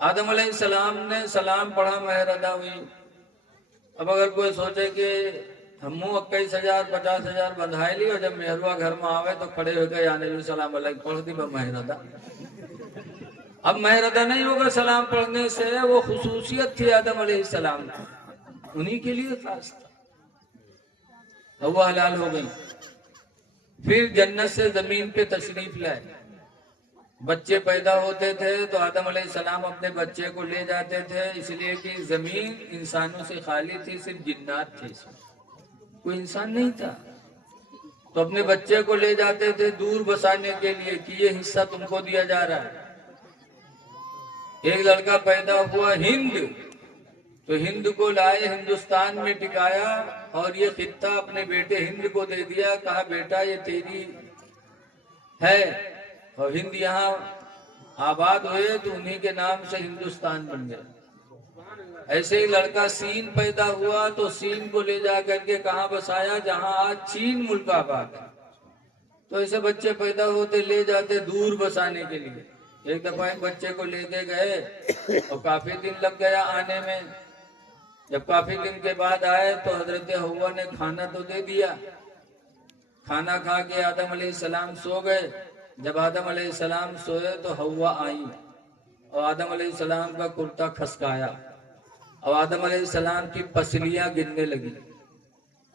آدم علیہ السلام نے سلام پڑھا، مہر ادا ہوئی. اب اگر کوئی سوچے کہ ہم 21,000 50,000 بندھائی لی اور جب مہروا گھر میں آوے تو کھڑے ہو گئے یعنی جو سلام علیکم پڑھ دی مہر ادا. اب مہر ادا نہیں ہوگا سلام پڑھنے سے، وہ خصوصیت تھی آدم علیہ السلام کی، انہی کے لیے خاص تھا. ہوا حلال ہو گئی. پھر جنت سے زمین پہ تشریف لائے. بچے پیدا ہوتے تھے تو آدم علیہ السلام اپنے بچے کو لے جاتے تھے، اس لیے کہ زمین انسانوں سے خالی تھی، صرف جنات تھے، اس میں کوئی انسان نہیں تھا. تو اپنے بچے کو لے جاتے تھے دور بسانے کے لیے کہ یہ حصہ تم کو دیا جا رہا ہے. ایک لڑکا پیدا ہوا ہند، تو ہند کو لائے ہندوستان میں ٹکایا اور یہ خطہ اپنے بیٹے ہند کو دے دیا، کہا بیٹا یہ تیری ہے. اور ہند یہاں آباد ہوئے تو انہی کے نام سے ہندوستان بن گیا. ایسے ہی لڑکا سین پیدا ہوا تو سین کو لے جا کر کے کہاں بسایا جہاں آج چین ملک آباد ہے. تو ایسے بچے پیدا ہوتے لے جاتے دور بسانے کے لیے. ایک دفعہ ایک بچے کو لے کے گئے اور کافی دن لگ گیا آنے میں. جب کافی دن کے بعد آئے تو حضرت حوا نے کھانا تو دے دیا. کھانا کھا کے آدم علیہ السلام سو گئے. جب آدم علیہ السلام سوئے تو حوا آئی اور آدم علیہ السلام کا کرتا کھسکایا اور آدم علیہ السلام کی پسلیاں گننے لگی.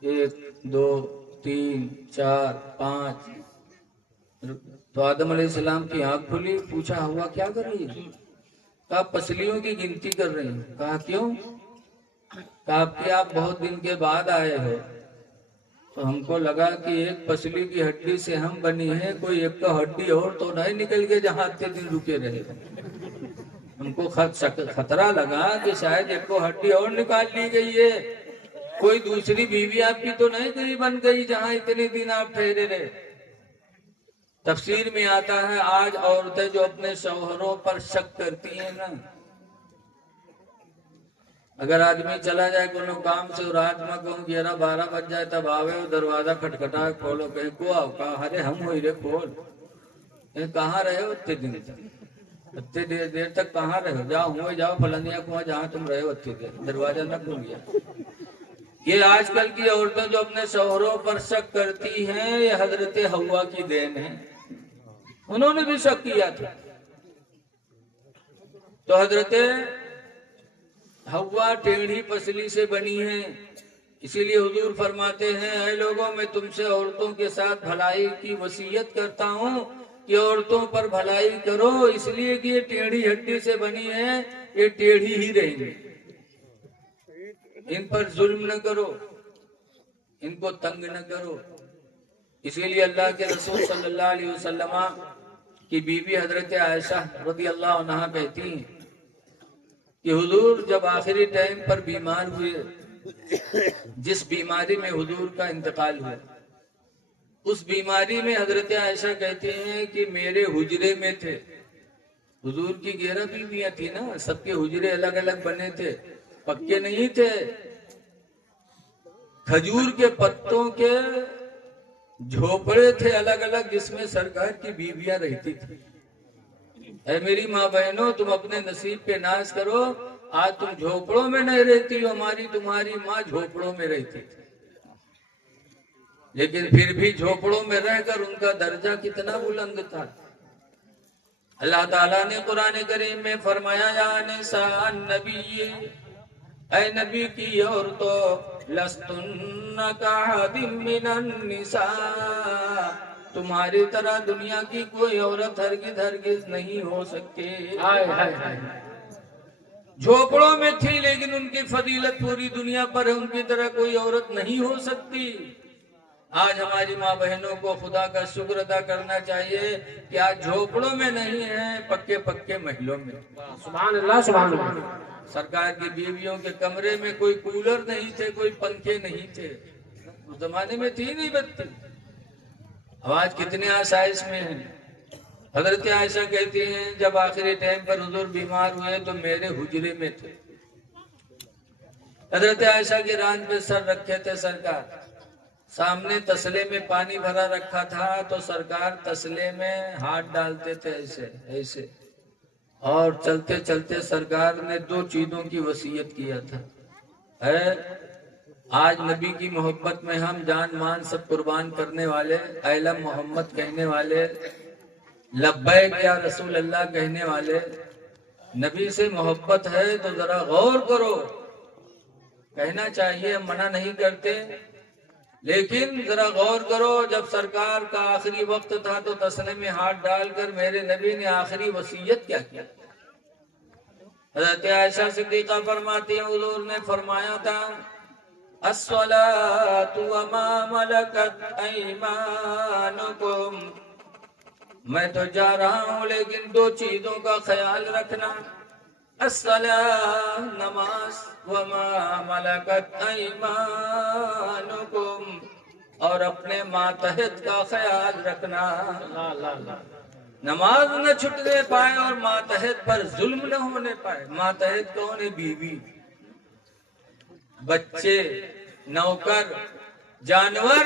1 2 3 4 5. تو آدم علیہ السلام کی آنکھ کھلی. پوچھا حوا کیا کر رہی ہے؟ کہا پسلیوں کی گنتی کر رہی ہوں. کہا کیوں؟ کہا کہ آپ بہت دن کے بعد آئے ہو تو ہم کو لگا کہ ایک پسلی کی ہڈی سے ہم بنی ہیں، کوئی ایک تو ہڈی اور تو نہیں نکل کے جہاں اتنے دن رکے رہے. ہم کو خطرہ لگا کہ شاید ایک کو ہڈی اور نکال لی گئی ہے، کوئی دوسری بیوی آپ کی تو نہیں کہیں بن گئی جہاں اتنے دن آپ ٹھہرے رہے. تفسیر میں آتا ہے آج عورتیں جو اپنے شوہروں پر شک کرتی ہیں نا، اگر آدمی چلا جائے کوئی کام سے رات میں کہوں 11 12 بج جائے تب آوے اور دروازہ کھٹکھٹا کھولو کہیں کو آؤ. کہا ارے ہم ہوئی رے کھول. کہاں رہے ہو اتنے دن تک؟ اتنے دیر تک کہاں رہے ہو؟ جاؤ ہوئے جاؤ فلانیا کو جہاں تم رہے ہو اتنے دیر دروازہ نہ کھول گیا. یہ آج کل کی عورتیں جو اپنے شوہروں پر شک کرتی ہیں یہ حضرت حوا کی دین ہے. انہوں نے بھی شک کیا تھا. تو حضرت حوا ٹیڑھی پسلی سے بنی ہے. اسی لیے حضور فرماتے ہیں اے لوگوں میں تم سے عورتوں کے ساتھ بھلائی کی وصیت کرتا ہوں کہ عورتوں پر بھلائی کرو، اس لیے کہ یہ ٹیڑھی ہڈی سے بنی ہے، یہ ٹیڑھی ہی رہیں گے. ان پر ظلم نہ کرو، ان کو تنگ نہ کرو. اسی لیے اللہ کے رسول صلی اللہ علیہ وسلم کی بیوی حضرت عائشہ رضی اللہ عنہا کہتی ہیں کہ حضور جب آخری ٹائم پر بیمار ہوئے، جس بیماری میں حضور کا انتقال ہوا، اس بیماری میں حضرت عائشہ کہتی ہیں کہ میرے حجرے میں تھے. حضور کی 11 بیویاں تھی نا، سب کے حجرے الگ الگ بنے تھے، پکے نہیں تھے. کھجور کے پتوں کے جھوپڑے تھے الگ الگ جس میں سرکار کی بیویاں رہتی تھی. اے میری ماں بہنوں تم اپنے نصیب پہ ناز کرو. آج تم جھوپڑوں میں نہیں رہتی ہو، تمہاری ماں جھوپڑوں میں رہتی تھی، لیکن پھر بھی جھوپڑوں میں رہ کر ان کا درجہ کتنا بلند تھا. اللہ تعالیٰ نے قرآن کریم میں فرمایا یا نساء النبی، اے نبی کی عورتوں، لستن کاحد من النساء، تمہاری طرح دنیا کی کوئی عورت ہرگز ہرگز نہیں ہو سکتی. جھوپڑوں میں تھی لیکن ان کی فضیلت پوری دنیا پر ہے، ان کی طرح کوئی عورت نہیں ہو سکتی. آج ہماری ماں بہنوں کو خدا کا شکر ادا کرنا چاہیے کہ آج جھوپڑوں میں نہیں ہیں، پکے پکے محلوں میں. سبحان اللہ سبحان اللہ. سرکار کی بیویوں کے کمرے میں کوئی کولر نہیں تھے، کوئی پنکھے نہیں تھے، اس زمانے میں تھی نہیں بتی. آج کتنے آسائش میں ہیں. حضرت عائشہ کہتی ہیں جب آخری ٹائم پر حضور بیمار ہوئے تو میرے حجرے میں تھے. حضرت عائشہ کی ران پہ سر رکھے تھے سرکار، سامنے تسلے میں پانی بھرا رکھا تھا تو سرکار تسلے میں ہاتھ ڈالتے تھے ایسے ایسے، اور چلتے چلتے سرکار نے 2 چیزوں کی وصیت کیا تھا. آج نبی کی محبت میں ہم جان مان سب قربان کرنے والے، اہل محمد کہنے والے، لبیک یا رسول اللہ کہنے والے، نبی سے محبت ہے تو ذرا غور کرو. کہنا چاہیے، ہم منع نہیں کرتے، لیکن ذرا غور کرو. جب سرکار کا آخری وقت تھا تو تسلے میں ہاتھ ڈال کر میرے نبی نے آخری وصیت کیا کیا؟ حضرت عائشہ صدیقہ فرماتی ہیں حضور نے فرمایا تھا الصلاۃ وما ملکت ایمانکم. میں تو جا رہا ہوں لیکن 2 چیزوں کا خیال رکھنا. الصلاۃ نماز، وما ملکت ایمانکم اور اپنے ماتحت کا خیال رکھنا. نماز نہ چھٹنے پائے اور ماتحت پر ظلم نہ ہونے پائے. ماتحت کون ہے؟ بیوی، بچے، نوکر، جانور،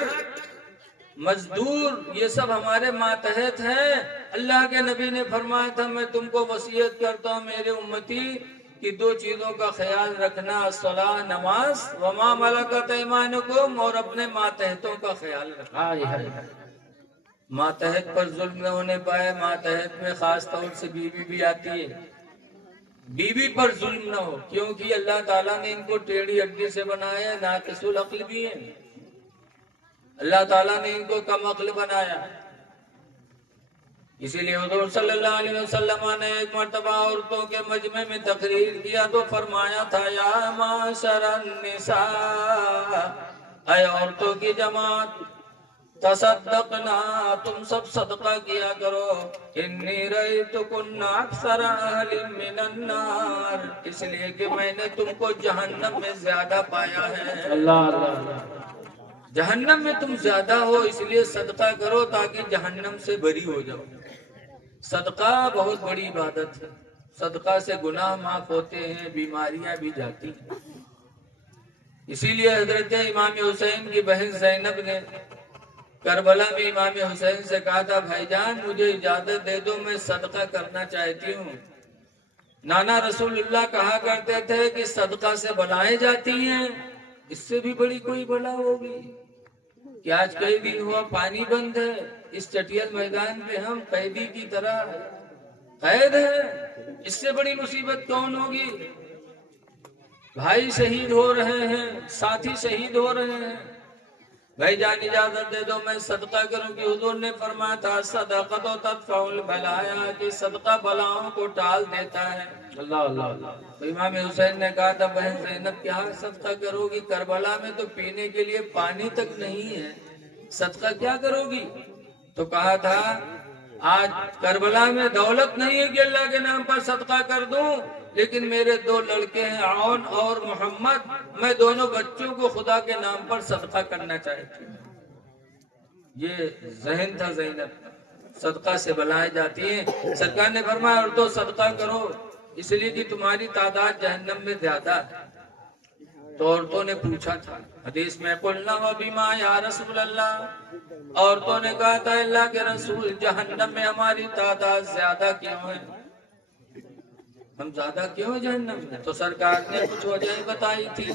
مزدور، یہ سب ہمارے ماتحت ہیں. اللہ کے نبی نے فرمایا تھا میں تم کو وصیت کرتا ہوں میرے امتی کی 2 چیزوں کا خیال رکھنا، الصلاۃ نماز، وما ملکت ایمانکم اور اپنے ماتحتوں کا خیال رکھنا. ماتحت پر ظلم نہ ہونے پائے. ماتحت میں خاص طور سے بیوی بھی آتی ہے. بیوی پر ظلم نہ ہو، کیونکہ اللہ تعالیٰ نے ان کو ٹیڑھی ہڈی سے بنایا ہے، ناقص العقل بھی ہے. اللہ تعالیٰ نے ان کو کم عقل بنایا. اسی لیے حضور صلی اللہ علیہ وسلم نے ایک مرتبہ عورتوں کے مجمع میں تقریر کیا تو فرمایا تھا یا معاشر النساء، اے عورتوں کی جماعت، تصدقنا، تم سب صدقہ کیا کرو. انی رأیتکن اکثر اہل من النار، اس لیے کہ میں نے تم کو جہنم میں زیادہ پایا ہے. جہنم میں تم زیادہ ہو، اس لیے صدقہ کرو تاکہ جہنم سے بری ہو جاؤ. صدقہ بہت بڑی عبادت ہے. صدقہ سے گناہ معاف ہوتے ہیں، بیماریاں بھی جاتی ہیں. اسی لیے حضرت امام حسین کی بہن زینب نے کربلا میں امام حسین سے کہا تھا بھائی جان مجھے اجازت دے دو، میں صدقہ کرنا چاہتی ہوں. نانا رسول اللہ کہا کرتے تھے کہ صدقہ سے بلائیں جاتی ہیں، اس سے بھی بڑی کوئی بلا ہوگی کہ آج کئی دن ہوا پانی بند ہے، اس چٹیل میدان پہ ہم قیدی کی طرح قید ہیں. اس سے بڑی مصیبت کون ہوگی؟ بھائی شہید ہو رہے ہیں، ساتھی شہید ہو رہے ہیں. بھائی جان اجازت دے دو میں صدقہ کروں کہ حضور نے فرمایا تھا صدقۃ تدفع البلایا، کہ صدقہ بلاؤں کو ٹال دیتا ہے. تو امام حسین نے کہا تھا بہن زینب کیا صدقہ کرو گی؟ کربلا میں تو پینے کے لیے پانی تک نہیں ہے، صدقہ کیا کرو گی؟ تو کہا تھا آج کربلا میں دولت نہیں ہے کہ اللہ کے نام پر صدقہ کر دوں، لیکن میرے 2 لڑکے ہیں عون اور محمد، میں دونوں بچوں کو خدا کے نام پر صدقہ کرنا چاہتی ہوں. یہ ذہن تھا زینب. صدقہ سے بلائیں جاتی ہیں. سرکار نے فرمایا عورتوں صدقہ کرو، اس لیے کہ تمہاری تعداد جہنم میں زیادہ ہے. تو عورتوں نے پوچھا تھا حدیث میں قلنا وبما یا رسول اللہ، عورتوں نے کہا تھا اللہ کے رسول جہنم میں ہماری تعداد زیادہ کیوں ہے؟ ہم زیادہ کیوں ہیں جہنم میں؟ تو سرکار نے کچھ وجہ بتائی تھی.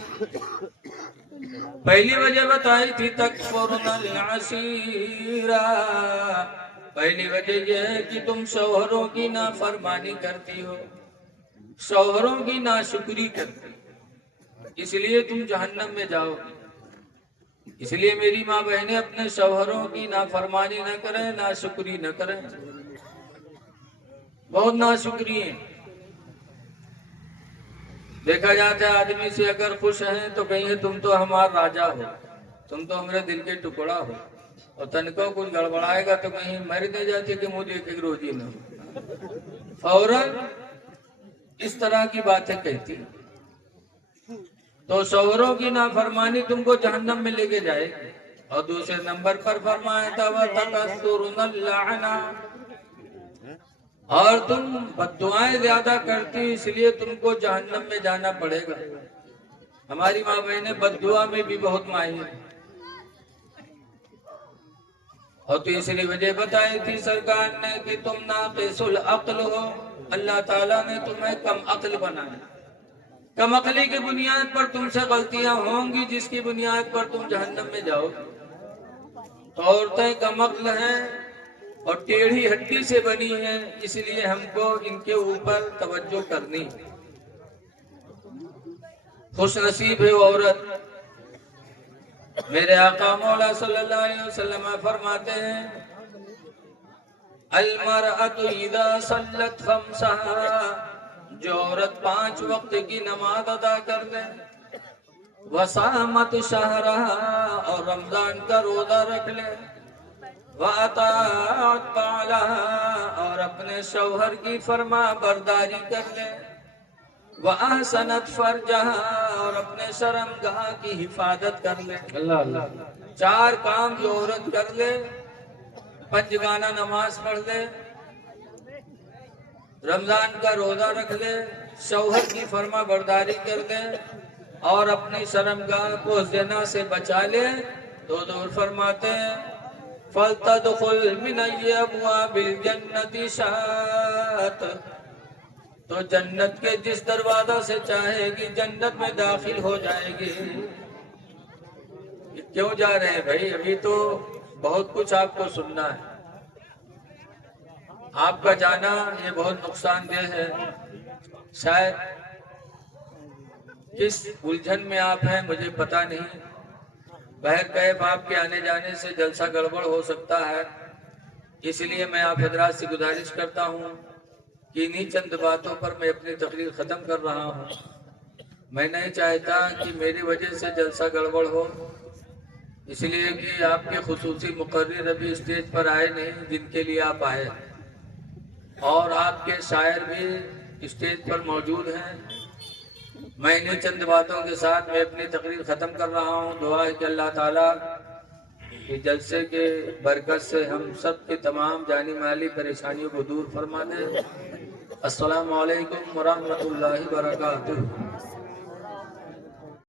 پہلی وجہ بتائی تھی تکفرن العشیرہ، پہلی وجہ یہ ہے کہ تم شوہروں کی نافرمانی کرتی ہو، شوہروں کی ناشکری کرتی ہو، اس لیے تم جہنم میں جاؤ. اس لیے میری ماں بہنیں اپنے شوہروں کی نافرمانی نہ کریں، ناشکری نہ کریں. بہت ناشکری ہیں. دیکھا جاتا ہے آدمی سے اگر خوش ہیں تو کہیں تم تو ہمارا راجا ہو، تم تو ہمارے دل کے ٹکڑا ہو، اور تنکو کچھ گڑبڑائے گا تو کہیں مر دے جاتی کہ مجھے ایک روزی نہ ہو، فوراً اس طرح کی باتیں کہتی. تو شوہروں کی نافرمانی تم کو جہنم میں لے کے جائے. اور دوسرے نمبر پر فرمایا تھا وَتَكَثُّرُنَ اللَّعْنَ، اور تم بددعائیں زیادہ کرتی اس لیے تم کو جہنم میں جانا پڑے گا. ہماری ماں بہنیں بددعا میں بھی بہت ماہر ہیں. اور تیسری وجہ بتائی تھی سرکار نے کہ تم ناقص العقل ہو، اللہ تعالیٰ نے تمہیں کم عقل بنایا. کم عقلی کی بنیاد پر تم سے غلطیاں ہوں گی جس کی بنیاد پر تم جہنم میں جاؤ. تو عورتیں کم عقل ہیں اور ٹیڑھی ہڈی سے بنی ہیں، اس لیے ہم کو ان کے اوپر توجہ کرنی. خوش نصیب ہے وہ عورت. میرے آقا مولا صلی اللہ علیہ وسلم فرماتے ہیں المرأۃ اذا صلت خمسہا، جو عورت 5 وقت کی نماز ادا کر لے، وصامت شہرہا، اور رمضان کا روزہ رکھ لے، وَأَطَاعَتْ بَعْلَهَا، اور اپنے شوہر کی فرما برداری کر لے، وَأَحْسَنَتْ فَرْجَهَا، اور اپنے شرمگاہ کی حفاظت کر لے. اللہ اللہ. 4 کام جو عورت کر لے، پنجگانہ نماز پڑھ لے، رمضان کا روزہ رکھ لے، شوہر کی فرما برداری کر لے اور اپنی شرمگاہ کو زنا سے بچا لے، تو حضور فرماتے ہیں فَلْتَدْخُلْ مِنْ أَبْوَابِ الْجَنَّةِ شَاءَتْ، تو جنت کے جس دروازہ سے چاہے گی جنت میں داخل ہو جائے گی. کیوں جا رہے ہیں بھائی؟ ابھی تو بہت کچھ آپ کو سننا ہے. آپ کا جانا یہ بہت نقصان دہ ہے. شاید کس الجھن میں آپ ہیں مجھے پتا نہیں. بہرکیف آپ کے آنے جانے سے جلسہ گڑبڑ ہو سکتا ہے، اس لیے میں آپ حضرات سے گزارش کرتا ہوں کہ انہی چند باتوں پر میں اپنی تقریر ختم کر رہا ہوں. میں نہیں چاہتا کہ میری وجہ سے جلسہ گڑبڑ ہو، اس لیے کہ آپ کے خصوصی مقرر ابھی اسٹیج پر آئے نہیں جن کے لیے آپ آئے، اور آپ کے شاعر بھی اسٹیج پر موجود ہیں. میں انہی چند باتوں کے ساتھ میں اپنی تقریر ختم کر رہا ہوں. دعا ہے کہ اللہ تعالیٰ کہ جلسے کے برکت سے ہم سب کے تمام جانی مالی پریشانیوں کو دور فرما دے. السلام علیکم ورحمۃ اللہ وبرکاتہ.